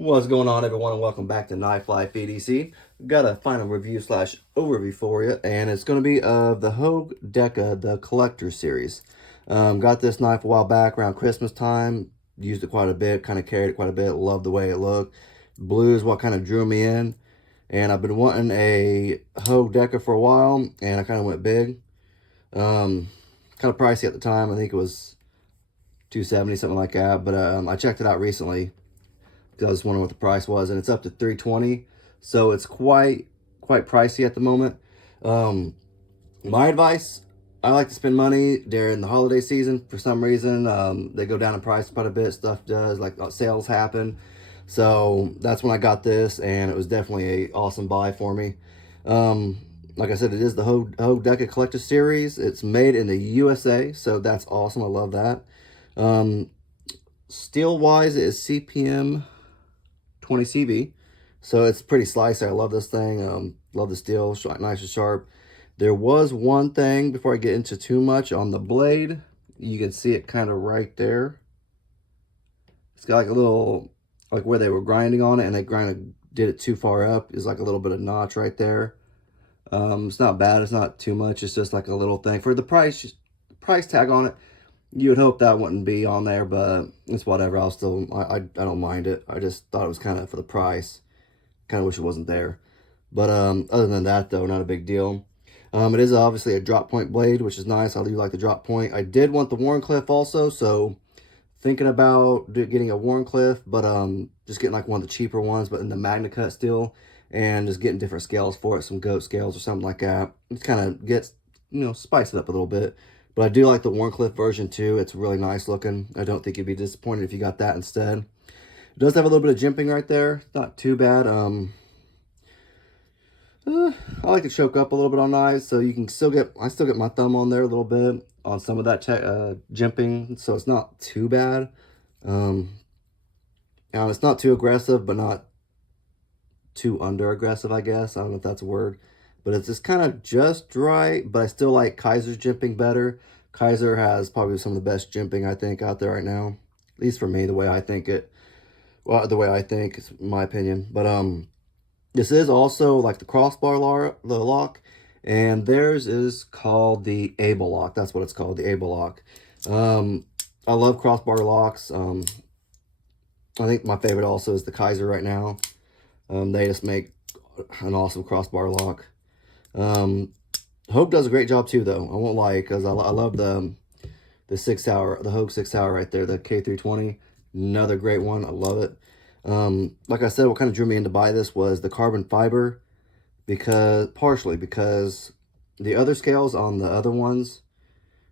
What's going on, everyone, and welcome back to Knife Life EDC. Got a final review slash overview for you, and it's going to be of the Hogue Deka, the Collector Series. Got this knife a while back around Christmas time. Used it quite a bit, kind of carried it quite a bit. Loved the way it looked. Blue is what kind of drew me in, and I've been wanting a Hogue Deka for a while, and I kind of went big. Kind of pricey at the time. I think it was $270, something like that. But I checked it out recently. I was wondering what the price was, and it's up to $320, so it's quite pricey at the moment. My advice: I like to spend money during the holiday season. For some reason, they go down in price quite a bit. Stuff does, like sales happen, so that's when I got this, and it was definitely a awesome buy for me. Like I said, it is the Hogue Deka Collector Series. It's made in the USA, so that's awesome. I love that. Steel wise, it is CPM 20 CV, so it's pretty slicey. I love this thing. Love the steel, nice and sharp. There was one thing before I get into too much on the blade. You can see it kind of right there. It's got like a little, like where they were grinding on it, and they did it too far up. Is like a little bit of notch right there. It's not bad. It's not too much. It's just like a little thing for the price tag on it. You would hope that wouldn't be on there, but it's whatever. I don't mind it. I just thought it was kind of for the price. Kind of wish it wasn't there. But other than that, though, not a big deal. It is obviously a drop point blade, which is nice. I do like the drop point. I did want the Warncliffe also, so thinking about getting a Warncliffe, but just getting like one of the cheaper ones, but in the Magna Cut still, and just getting different scales for it, some goat scales or something like that. It kind of gets, spice it up a little bit. But I do like the Warncliffe version too. It's really nice looking. I don't think you'd be disappointed if you got that instead. It does have a little bit of jimping right there. It's not too bad. I like to choke up a little bit on knives, so you can I still get my thumb on there a little bit on some of that jimping, so it's not too bad. And it's not too aggressive, but not too under aggressive, I guess. I don't know if that's a word. But it's just kind of just right, but I still like Kaiser's jimping better. Kaiser has probably some of the best jimping, I think, out there right now. At least for me, the way I think it. Well, the way I think, is my opinion. But this is also like the crossbar lock, and theirs is called the Able lock. That's what it's called, the Able lock. I love crossbar locks. I think my favorite also is the Kaiser right now. They just make an awesome crossbar lock. Hogue does a great job too, though. I won't lie, because I love the Hogue 6 Hour right there, the K320. Another great one. I love it. Like I said, what kind of drew me in to buy this was the carbon fiber, partially because the other scales on the other ones,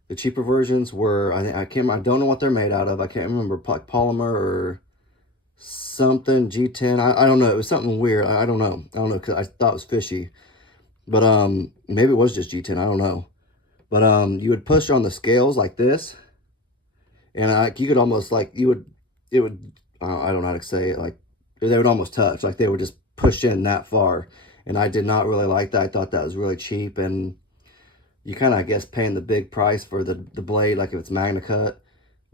the cheaper versions, were, I don't know what they're made out of. I can't remember, like polymer or something, G10. I don't know. It was something weird. I don't know. Because I thought it was fishy. But maybe it was just G10. I don't know. But you would push on the scales like this, and you could almost like it would I don't know how to say it, like they would almost touch, like they would just push in that far, and I did not really like that. I thought that was really cheap, and you kind of, I guess, paying the big price for the blade, like if it's Magna Cut.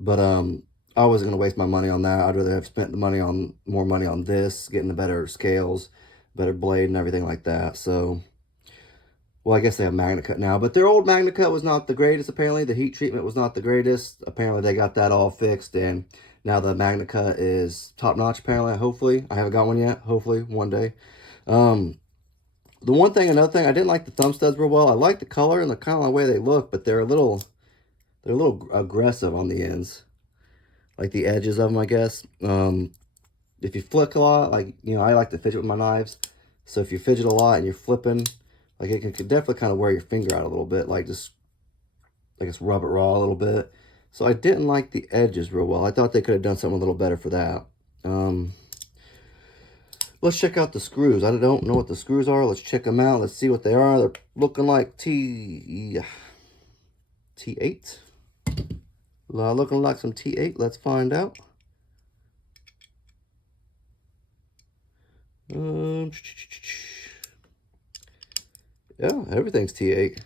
But I wasn't gonna waste my money on that. I'd rather have spent the more money on this, getting the better scales, better blade, and everything like that. So, well, I guess they have Magna Cut now, but their old Magna Cut was not the greatest, apparently. The heat treatment was not the greatest. Apparently, they got that all fixed, and now the Magna Cut is top-notch, apparently, hopefully. I haven't got one yet. Hopefully, one day. Another thing, I didn't like the thumb studs real well. I like the color and the kind of way they look, but they're a little aggressive on the ends. Like the edges of them, I guess. If you flick a lot, like, I like to fidget with my knives. So if you fidget a lot and you're flipping, like it could definitely kind of wear your finger out a little bit, like just, I guess, rub it raw a little bit. So I didn't like the edges real well. I thought they could have done something a little better for that. Let's check out the screws. I don't know what the screws are. Let's check them out. Let's see what they are. They're looking like T8. Looking like some T8. Let's find out. Yeah, everything's T8.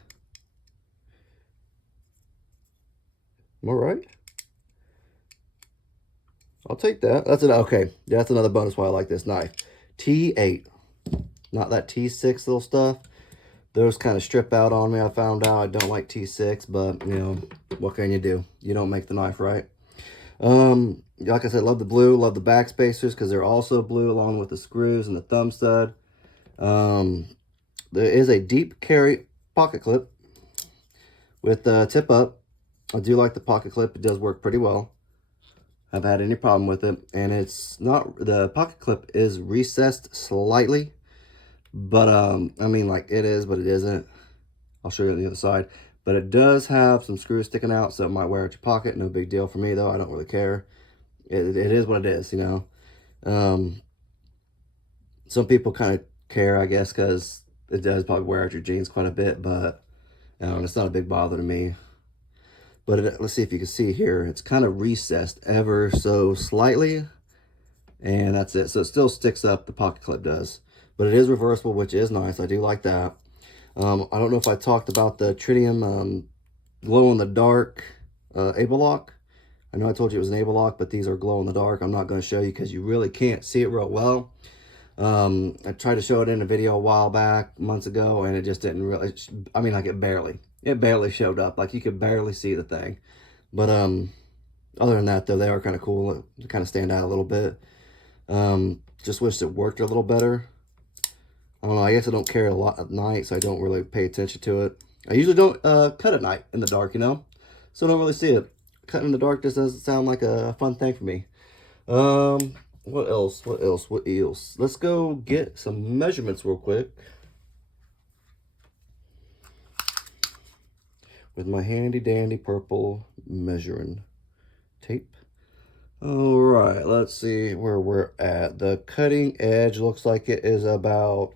Am I right? I'll take that. That's an okay. Yeah, that's another bonus why I like this knife. T8, not that T6 little stuff. Those kind of strip out on me. I found out I don't like T6, but you know, what can you do? You don't make the knife, right? Like I said, love the blue, love the back spacers because they're also blue along with the screws and the thumb stud. There is a deep carry pocket clip with the tip up. I do like the pocket clip. It does work pretty well. Haven't had any problem with it. And it's not, the pocket clip is recessed slightly. But, I mean, like, it is, but it isn't. I'll show you on the other side. But it does have some screws sticking out, so it might wear out your pocket. No big deal for me, though. I don't really care. It is what it is, you know. Some people kind of care, I guess, because it does probably wear out your jeans quite a bit. But, it's not a big bother to me. But let's see if you can see here. It's kind of recessed ever so slightly. And that's it. So it still sticks up, the pocket clip does. But it is reversible, which is nice. I do like that. I don't know if I talked about the tritium glow-in-the-dark able lock. I know I told you it was an able lock, but these are glow-in-the-dark. I'm not going to show you because you really can't see it real well. I tried to show it in a video a while back, months ago, and it just didn't really, I mean, like it barely showed up. Like you could barely see the thing. But other than that, though, they are kind of cool. They kind of stand out a little bit. Just wish it worked a little better. I don't know, I guess I don't carry a lot at night, so I don't really pay attention to it. I usually don't cut at night in the dark, you know? So I don't really see it. Cutting in the dark just doesn't sound like a fun thing for me. What else? Let's go get some measurements real quick. With my handy dandy purple measuring tape. All right, let's see where we're at. The cutting edge looks like it is about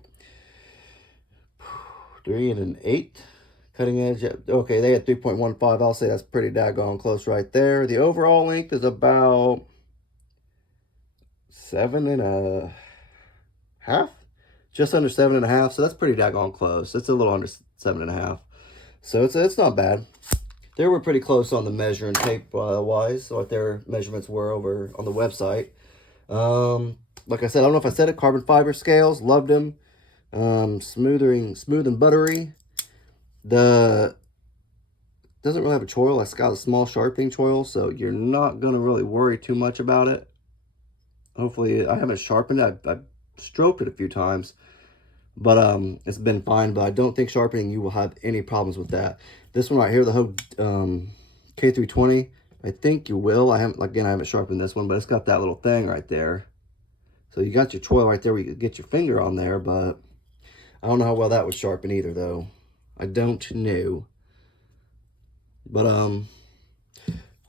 3 1/8 cutting edge. Okay, they had 3.15. I'll say that's pretty daggone close right there. The overall length is about 7.5, just under 7.5. So that's pretty daggone close. It's a little under 7.5. So it's not bad. They were pretty close on the measuring tape wise, what their measurements were over on the website. Like I said, I don't know if I said it, carbon fiber scales, loved them. Smooth and buttery. Doesn't really have a choil. It's got a small sharpening choil, so you're not gonna really worry too much about it. Hopefully, I haven't sharpened it. I've stroked it a few times, but it's been fine. But I don't think sharpening you will have any problems with that. This one right here, the Hogue K320, I think you will. I haven't sharpened this one, but it's got that little thing right there. So you got your choil right there where you can get your finger on there, but I don't know how well that would sharpen either, though. I don't know. But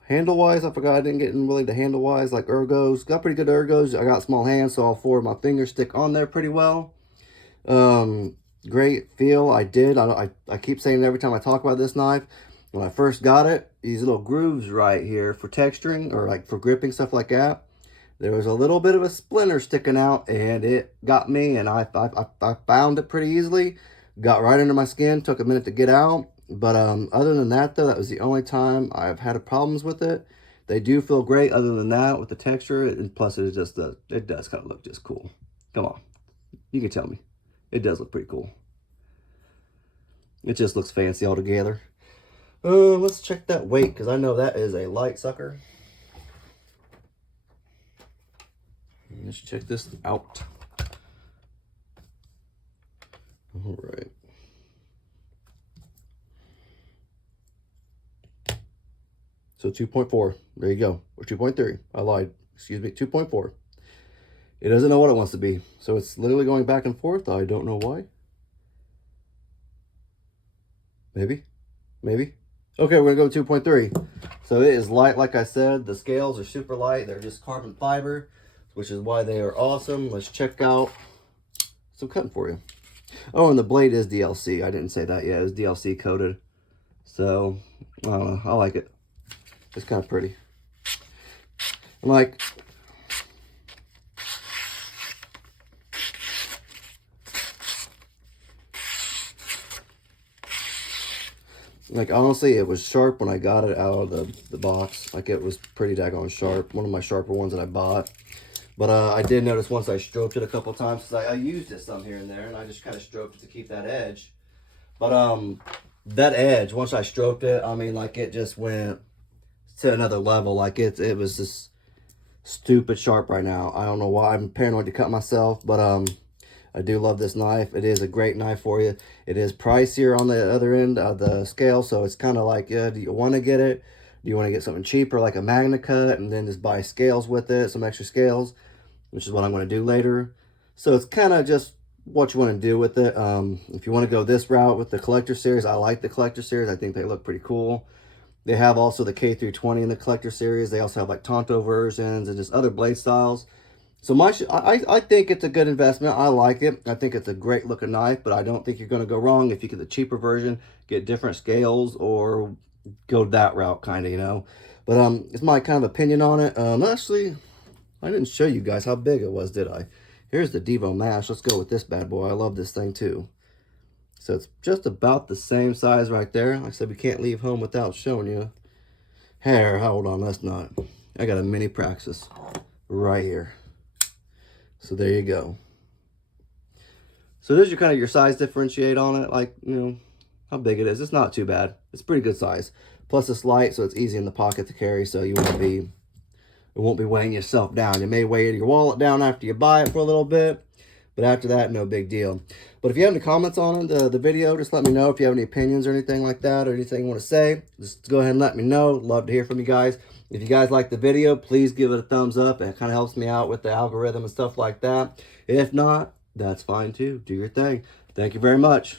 handle-wise, I forgot I didn't get in really the handle-wise, like ergos. Got pretty good ergos. I got small hands, so all 4 of my fingers stick on there pretty well. Great feel. I keep saying it every time I talk about this knife. When I first got it, these little grooves right here for texturing or like for gripping, stuff like that. There was a little bit of a splinter sticking out, and it got me, and I found it pretty easily. Got right under my skin, took a minute to get out. But other than that, though, that was the only time I've had problems with it. They do feel great other than that with the texture, and plus it does kind of look just cool. Come on, you can tell me. It does look pretty cool. It just looks fancy altogether. Let's check that weight, because I know that is a light sucker. Let's check this out. All right. So 2.4. There you go. Or 2.3. I lied. Excuse me. 2.4. It doesn't know what it wants to be. So it's literally going back and forth. I don't know why. Maybe. Okay, we're going to go 2.3. So it is light, like I said. The scales are super light. They're just carbon fiber, which is why they are awesome. Let's check out some cutting for you. Oh, and the blade is DLC. I didn't say that yet. It was DLC coated. So, I don't know. I like it. It's kind of pretty. I'm like, Like, honestly, it was sharp when I got it out of the box. Like, it was pretty daggone sharp. One of my sharper ones that I bought. But I did notice once I stroked it a couple times, because I used it some here and there, and I just kind of stroked it to keep that edge. But that edge, once I stroked it, I mean, like, it just went to another level. Like, it was just stupid sharp right now. I don't know why. I'm paranoid to cut myself, but I do love this knife. It is a great knife for you. It is pricier on the other end of the scale, so it's kind of like, do you want to get it? Do you want to get something cheaper like a Magna Cut and then just buy scales with it, some extra scales, which is what I'm going to do later. So it's kind of just what you want to do with it. If you want to go this route with the Collector Series, I like the Collector Series. I think they look pretty cool. They have also the K320 in the Collector Series. They also have like Tonto versions and just other blade styles. So I think it's a good investment. I like it. I think it's a great looking knife, but I don't think you're going to go wrong if you get the cheaper version, get different scales, or go that route, kind of, you know. But it's my kind of opinion on it. Actually, I didn't show you guys how big it was, did I? Here's the Devo Mash. Let's go with this bad boy. I love this thing too. So it's just about the same size right there. Like I said, we can't leave home without showing you. Here, hold on, let's not. I got a mini Praxis right here. So there you go. So there's your kind of your size differentiate on it. Like, you know, how big it is. It's not too bad. It's pretty good size. Plus it's light, so it's easy in the pocket to carry. So you won't be, it won't be weighing yourself down. You may weigh your wallet down after you buy it for a little bit. But after that, no big deal. But if you have any comments on the video, just let me know. If you have any opinions or anything like that, or anything you want to say, just go ahead and let me know. Love to hear from you guys. If you guys like the video, please give it a thumbs up. It kind of helps me out with the algorithm and stuff like that. If not, that's fine too. Do your thing. Thank you very much.